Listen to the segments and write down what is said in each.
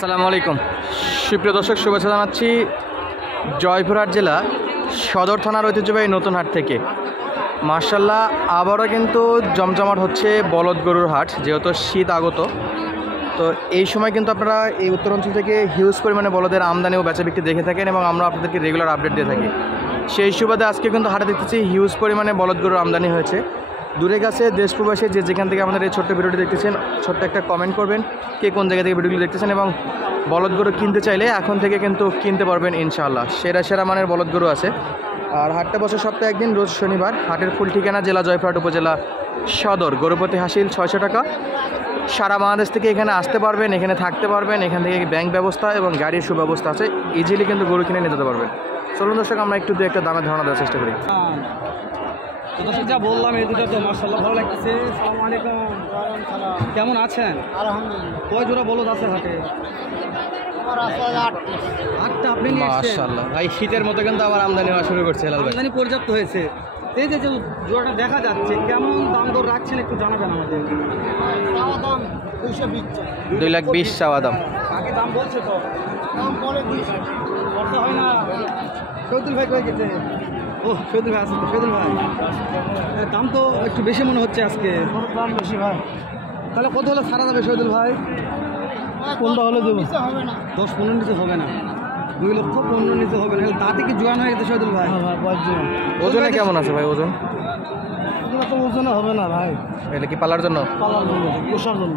আসসালামু আলাইকুম সুপ্রিয় দর্শক, শুভেচ্ছা জানাচ্ছি জয়পুরহাট জেলা সদর থানার ঐতিহ্যবাহী নতুন হাট থেকে। মার্শাল্লাহ আবারও কিন্তু জমজমাট হচ্ছে বলদ গরুর হাট, যেহেতু শীত আগত। তো এই সময় কিন্তু আপনারা এই উত্তরাঞ্চল থেকে হিউজ পরিমাণে বলদের আমদানি ও বেচা বিক্রি দেখে থাকেন এবং আমরা আপনাদেরকে রেগুলার আপডেট দিয়ে থাকি। সেই সুবাদে আজকে কিন্তু হাটে দেখতেছি হিউজ পরিমাণে বলদ গরুর আমদানি হয়েছে। দূরে কাছে দেশ প্রবাসী যে যেখান থেকে আমাদের এই ছোট্ট ভিডিওটি দেখতেছেন, ছোট্ট একটা কমেন্ট করবেন কে কোন জায়গা থেকে ভিডিওগুলো দেখতেছেন, এবং বলদ গরু কিনতে চাইলে এখন থেকে কিন্তু কিনতে পারবেন ইনশাআল্লাহ। সেরা সেরা মানের বলদ গরু আছে। আর হাটটা বসে সপ্তাহে একদিন, রোজ শনিবার। হাটের ফুল ঠিকানা জেলা জয়পুরহাট উপজেলা সদর, গরুপতি হাসিল 600 টাকা। সারা বাংলাদেশ থেকে এখানে আসতে পারবেন, এখানে থাকতে পারবেন, এখান থেকে ব্যাংক ব্যবস্থা এবং গাড়ির সুব্যবস্থা আছে। ইজিলি কিন্তু গরু কিনে নিয়ে যেতে পারবেন। চলুন দর্শক, আমরা একটু দু একটা দামের ধারণা দেওয়ার চেষ্টা করি। দর্শক যা বললাম এই দুটো তো মাশাআল্লাহ ভালো লাগতেছে। আসসালামু আলাইকুম, কেমন আছেন? আলহামদুলিল্লাহ। কয় জোড়া বলদ আছে হাটে? আমার আছে 8টা। আটটা আপনি নিয়ে এসেছেন? মাশাআল্লাহ ভাই, শীতের মতো কিন্তু আবার আমদানি হওয়া শুরু করছে হেলাল ভাই। আমদানি পর্যাপ্ত হয়েছে। এই যে জোড়াটা দেখা যাচ্ছে, কেমন দাম দর রাখছেন একটু জানাবেন আমাদের। চাওয়া দাম 220 টাকা। 2,20,000 চাওয়া দাম। আগে দাম বলছে তো, দাম বলে 200 করতে হয় না। শহীদুল ভাই কই গেছে? ও শহীদুল ভাই আছে তো। শহীদুল ভাই দাম তো একটু বেশি মনে হচ্ছে আজকে। দাম বেশি ভাই। তাহলে কত হলে ছাড়া যাবে শহীদুল ভাই? কোনটা হলে দেবো? হবে না। 10-15 নিচে হবে না। 2,15,000 নিচে হবে না। তাতে কি জোয়ান হয়ে গেছে শহীদুল ভাই? হ্যাঁ ভাই, বয়স ওজনে কেমন আছে ভাই? ওজন এগুলো তো ওজনে হবে না ভাই। এটা কি পালার জন্য? পালার জন্য, পোষার জন্য।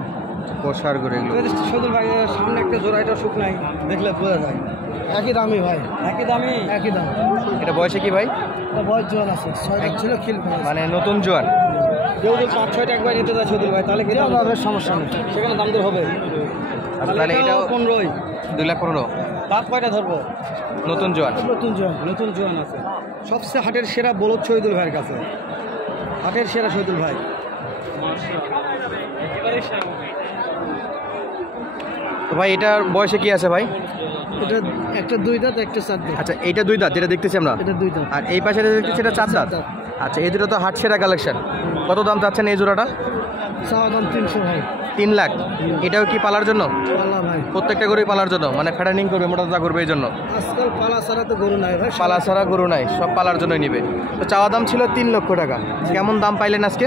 পোষার গরু এগুলো। শহীদুল ভাই সামনে একটা জোড়া, এটা সুখ নাই, দেখলে বোঝা যায়। একই দামই ভাই, একই দামে। একই দাম। এটা বয়সে কি ভাই? এটা বয়স জোয়ান আছে, 6 দাম ছিল খিল ভাই। মানে নতুন জোয়ান। কেউ যদি 5-6 টাকা করে নিতে যায় শহীদুল ভাই, তাহলে কি দাম হবে? সমস্যা নেই, সেখানে দাম দর হবে। আচ্ছা, তাহলে এটাও 15। 2,15,000 দাঁত কয়টা ধরবো? নতুন জোয়ান। নতুন জোয়ান। নতুন জোয়ান আছে। সবচেয়ে হাটের সেরা বলদ শহীদুল ভাইয়ের কাছে। হাটের সেরা শহীদুল ভাই। তো ভাই এটার বয়সে কি আছে ভাই? এটা একটা 2 দাঁত, একটা 4 দাঁত। আচ্ছা, এইটা 2 দাঁত যেটা দেখতেছি আমরা, এটা 2 দাঁত। আর এই পাশে যেটা দেখতেছি এটা 4 দাঁত। দাঁত। আচ্ছা, এই দুটো তো হাট সেরা কালেকশন। কত দাম চাচ্ছেন এই জোড়াটা? চাওয়া দাম 300 ভাই। 3 লাখ। এটাও কি পালার জন্য? পালা ভাই, প্রত্যেকটা গরুই পালার জন্য, মানে ফ্যাটানিং করবে, মোটা তাজা করবে এই জন্য। আজকাল পালা ছাড়া তো গরু নাই ভাই। পালা ছাড়া গরু নাই, সব পালার জন্যই নিবে। তো চাওয়া দাম ছিল 3 লক্ষ টাকা। কেমন দাম পাইলেন আজকে?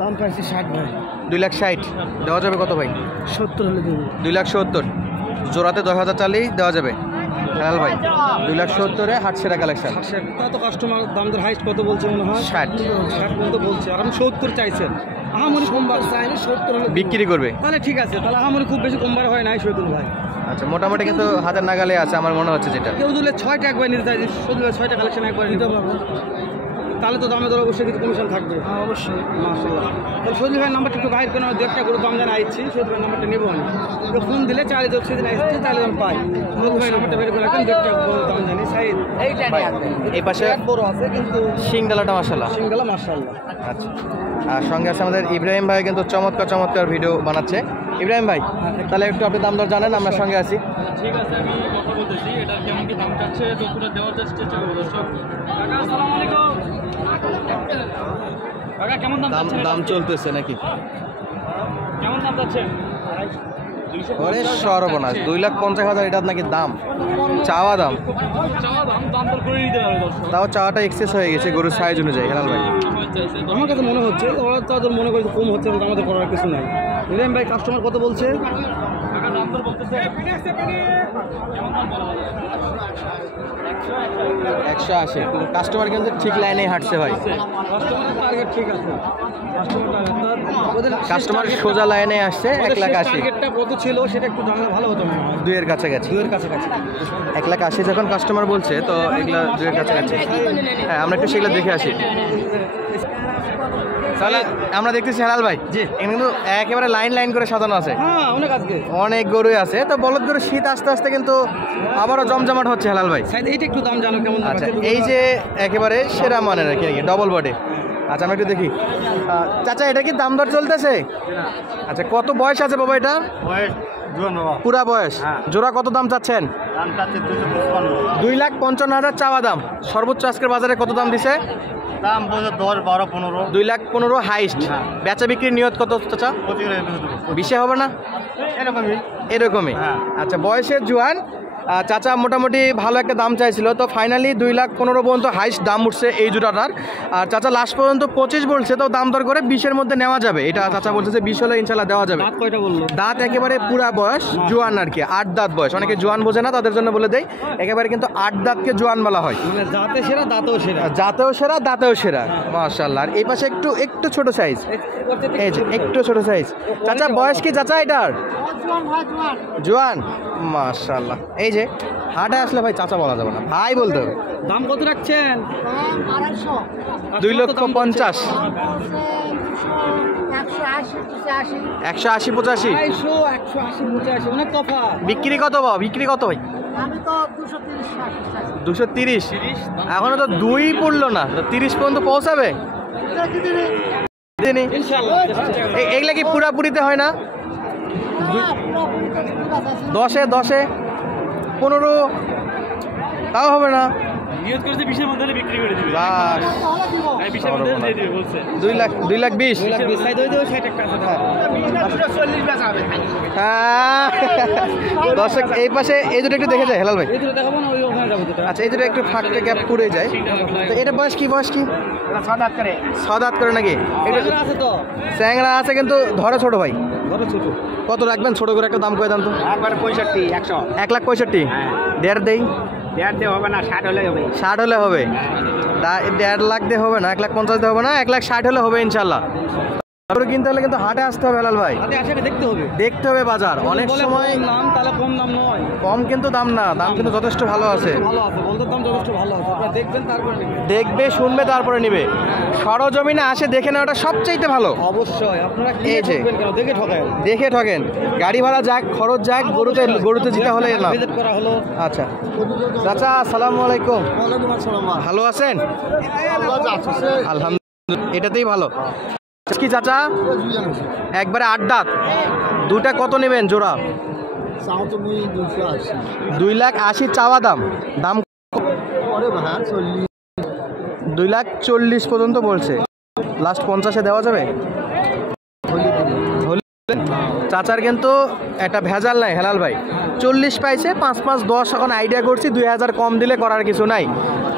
দাম পাইছি 60 ভাই। 2,60,000 দেওয়া যাবে কত ভাই? 70 হলে দেবো। 2,70,000 জোড়াতে 10,000 চালেই দেওয়া যাবে হেলাল ভাই। 2,70,000-এ হাট সেরা কালেকশন। তা তো কাস্টমার দাম দর হাইস্ট কত বলছে মনে হয়? 60 পর্যন্ত বলছে, আর আপনি 70 চাইছেন। আহামরি কমবার চাইলে 70 হলে বিক্রি করবে। তাহলে ঠিক আছে, তাহলে আহামরি খুব বেশি কমবার হয় নাই শহীদুল ভাই। আচ্ছা, মোটামুটি কিন্তু হাতের নাগালে আছে আমার মনে হচ্ছে। যেটা কেউ দিলে 6টা একবার নিতে চাই, শহীদুল ভাই 6টা কালেকশন একবার নিতে পারবো, তাহলে তো দামে দর অবশ্যই কিছু কমিশন থাকবে। অবশ্যই। মাশাআল্লাহ। তাহলে শহীদুল ভাইয়ের নাম্বারটা একটু বাইর করে, দু একটা করে দাম জানা আইছি, শহীদুল ভাইয়ের নাম্বারটা নেবো আমি। ফোন দিলে চার্জ যোগ সেদিন আসছে, তাহলে আমি পাই। শহীদুল ভাইয়ের নাম্বারটা বের করে রাখেন, দু একটা করে দাম জানি। সাইদ এইটা ভাই, নিয়ে এই পাশে বড় আছে কিন্তু সিংডালাটা মাশাআল্লাহ। সিঙ্গেলা মাশাআল্লাহ। আচ্ছা, আর সঙ্গে আছে আমাদের ইব্রাহিম ভাই, কিন্তু চমৎকার চমৎকার ভিডিও বানাচ্ছে। ইব্রাহিম ভাই, তাহলে একটু আপনি দাম দর জানেন, আমরা সঙ্গে আছি। ঠিক আছে, আমি কথা বলতেছি। এটার কেমন কি দাম চাচ্ছে যতটা দেওয়ার চেষ্টা করবো। দর্শক কাকা, আসসালামু আলাইকুম। কাকা কেমন দাম দাম চাচ্ছেন? দাম চলতেছে নাকি? কেমন দাম চাচ্ছেন? ওরে সর্বনাশ, 2,50,000 এটার নাকি দাম? চাওয়া দাম? চাওয়া দাম, দাম দর করে নিতে পারবে দর্শক। তাও চাওয়াটা এক্সেস হয়ে গেছে গরুর সাইজ অনুযায়ী হেলাল ভাই। আমার কাছে মনে হচ্ছে ওরা তো মনে করে কম হচ্ছে, আমাদের করার কিছু নাই। ইব্রাহিম ভাই কাস্টমার কত বলছে? কাকা দাম দর বলতেছে কেমন দাম বলো? 180। কিন্তু কাস্টমার কিন্তু ঠিক লাইনেই হাঁটছে ভাই। কাস্টমারের টার্গেট ঠিক আছে। কাস্টমার সোজা লাইনে আসছে 1,80,000। টার্গেটটা কত ছিল সেটা একটু জানলে ভালো হতো মনে হয়। 2 এর কাছাকাছি। 2 এর কাছাকাছি। 1,80,000 যখন কাস্টমার বলছে, তো এগুলা 2 এর কাছাকাছি। হ্যাঁ, আমরা একটু সেগুলো দেখে আসি। তাহলে আমরা দেখতেছি হেলাল ভাই, জি। এখানে কিন্তু একেবারে লাইন লাইন করে সাজানো আছে, হ্যাঁ অনেক আজকে অনেক গরুই আছে। তো বলদ গরু শীত আস্তে আস্তে কিন্তু আবারও জমজমাট হচ্ছে হেলাল ভাই। সাইড এইটা একটু দাম জানো কেমন দাম আচ্ছা, আছে? এই যে একেবারে সেরা মানের আর কি, ডবল বডি। আচ্ছা, আমরা একটু দেখি। চাচা, এটা কি দাম দর চলতেছে? আচ্ছা, কত বয়স আছে বাবা এটা? পুরা বয়স। হ্যাঁ। জোড়া কত দাম চাচ্ছেন? দাম চাচ্ছে 255। 2,55,000 চাওয়া দাম। সর্বোচ্চ আজকের বাজারে কত দাম দিছে? দাম বলছে 10, 12, 15। 2,15,000 হাইস্ট। হ্যাঁ। বেচা বিক্রির নিয়ত কত চাচা? 20 হবে না? এরকমই। এরকমই। হ্যাঁ। আচ্ছা, বয়সের জোয়ান। চাচা মোটামুটি ভালো একটা দাম চাইছিল, তো ফাইনালি 2,15,000 পর্যন্ত হাইস্ট দাম উঠছে এই জোড়াটার। আর চাচা লাস্ট পর্যন্ত 25 বলছে, তো দাম দর করে 20-এর মধ্যে নেওয়া যাবে। এটা চাচা বলছে যে 20 হলে ইনশাল্লাহ দেওয়া যাবে। দাঁত কয়টা বললো? দাঁত একেবারে পুরা বয়স, জোয়ান আর কি, 8 দাঁত বয়স। অনেকে জোয়ান বোঝে না, তাদের জন্য বলে দেয় একেবারে কিন্তু 8 দাঁতকে জোয়ান বলা হয়। মানে জাতে সেরা, দাঁতেও সেরা। জাতেও সেরা, দাঁতেও সেরা, মাশাআল্লাহ। আর এই পাশে একটু ছোট সাইজ, এই যে একটু ছোট সাইজ। চাচা বয়স কি চাচা এটার? জোয়ান, মাশাআল্লাহ। এই যে হাটে আসলে ভাই চাচা বলা যাবে না, ভাই বলতে হবে। দাম কত রাখছেন? 2,50,000। 180, 85। 180, 180, অনেক তফাৎ। বিক্রি কত বা? বিক্রি কত ভাই? 230। এখনো তো 2 পড়লো না, তো 30 পর্যন্ত পৌঁছাবে? ইনশাআল্লাহ। এগুলা কি পুরাপুরিতে হয় না? 10-এ 15 তাও হবে না? নিয়ত করেছে 20-এর মধ্যে হলে বিক্রি করে দিবে। লাশ। 20-এর মধ্যে দিয়ে দিবে বলছে। 2,20,000। 2,20,000 দই দেবো, 60 টাকা আছে। হ্যাঁ। দর্শক এই পাশে এই দুটো একটু দেখে যায় হেলাল ভাই। এই দুটো দেখাবো না, ওই ওখানে যাবো দুটো। আচ্ছা, এই দুটো একটু ফাঁকটা গ্যাপ পুড়ে যায়। তো এটা বয়স কি? 6 দাঁত করে। 6 দাঁত করে নাকি? এটা এটা আছে তো। চ্যাংরা আছে কিন্তু ধরে ছোট ভাই। বড় ছোট। কত রাখবেন ছোট করে একটা দাম করে দাম তো? একবারে 65, 100। 1,65,000। দেড় দেই? দেড় দিয়ে হবে না, 60 হলে হবে। 60 হলে হবে। 1.5 লাখ দিয়ে হবে না, 1,50,000 দিয়ে হবে না, 1,60,000 হলে হবে ইনশাল্লাহ। তারপরে কিনতে হলে কিন্তু হাটে আসতে হবে হেলাল ভাই, হাতে আসে দেখতে হবে। দেখতে হবে বাজার। অনেক বলে সময় কম দাম, তাহলে কম দাম নয়। কম কিন্তু দাম না, দাম কিন্তু যথেষ্ট ভালো আছে। ভালো আছে, বলতে দাম যথেষ্ট ভালো আছে। আপনারা দেখবেন তারপরে নেবেন। দেখবে, শুনবে, তারপরে নিবে। সরজমিনে আসে দেখে নেওয়াটা সবচাইতে ভালো। অবশ্যই আপনারা কি এই যে। দেখবেন কেন? দেখে ঠকায়। দেখে ঠকেন, গাড়ি ভাড়া যাক, খরচ যাক, গরুতে যেতে হলে না। ভিজিট করা হলো। আচ্ছা চাচা, আসসালামু আলাইকুম। ভালো আছেন? আলহামদুলিল্লাহ, এটাতেই ভালো। কি চাচা একবারে 8 দাঁত, দুটা কত নেবেন জোড়া? 2,80,000 চাওয়া দাম। দাম 2,40,000 পর্যন্ত বলছে, লাস্ট 50-এ দেওয়া যাবে? চাচার কিন্তু একটা ভেজাল নাই হেলাল ভাই, 40 পাইছে, 5-5, 10 এখন আইডিয়া করছি, 2,000 কম দিলে করার কিছু নাই।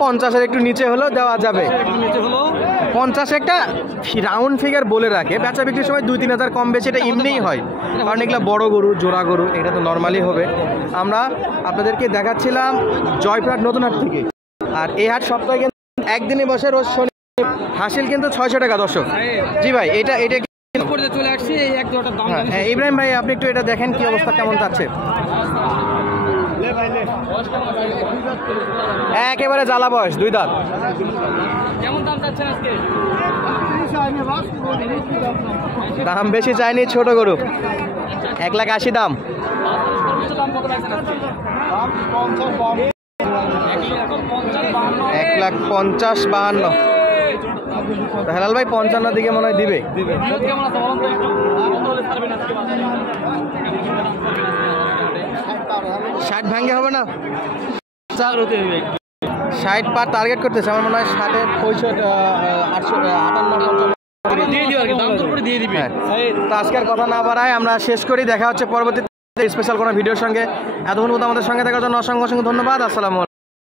50-এর একটু নিচে হলেও দেওয়া যাবে। 50 একটা রাউন্ড ফিগার বলে রাখে, বেচা বিক্রির সময় 2-3,000 কম বেশি এটা এমনিই হয়, কারণ এগুলো বড় গরু, জোড়া গরু, এটা তো নর্মালি হবে। আমরা আপনাদেরকে দেখাচ্ছিলাম জয়পুরহাট নতুন হাট থেকে। আর এই হাট সপ্তাহে কিন্তু একদিনই বসে, রোজ শনি। হাসিল কিন্তু 600 টাকা দর্শক। জি ভাই, এটা চলে আসছি, এই এক দুটার দাম। হ্যাঁ, ইব্রাহিম ভাই আপনি একটু এটা দেখেন কি অবস্থা, কেমন যাচ্ছে? একেবারে জ্বালা বয়স, 2 দাঁত। কেমন দাম চাচ্ছেন আজকে? দাম বেশি চাইনি, ছোট গরু 1,80,000 দাম। দাম কত রাখছেন আজকে? 1,50,000, 52। হেলাল ভাই 55 দিকে মনে হয় দিবে। নিয়ত কেমন আছে বলুন তো একটু? কত হলে ছাড়বেন আজকে বাজারে? 60 ভাঙ্গে হবে না? 4 হতে হবে। 60 পার টার্গেট করতেছে, আমার মনে হয় 60-এর 65, 800, 58, দিয়ে দিও আর কি, দাম তো করে দিয়ে দিবে। হ্যাঁ। তো আজকের কথা না বাড়ায় আমরা শেষ করি, দেখা হচ্ছে পরবর্তী স্পেশাল কোনো ভিডিওর সঙ্গে। এতক্ষণ আমাদের সঙ্গে থাকার জন্য অসংখ্য ধন্যবাদ। আসসালামু আলাইকুম।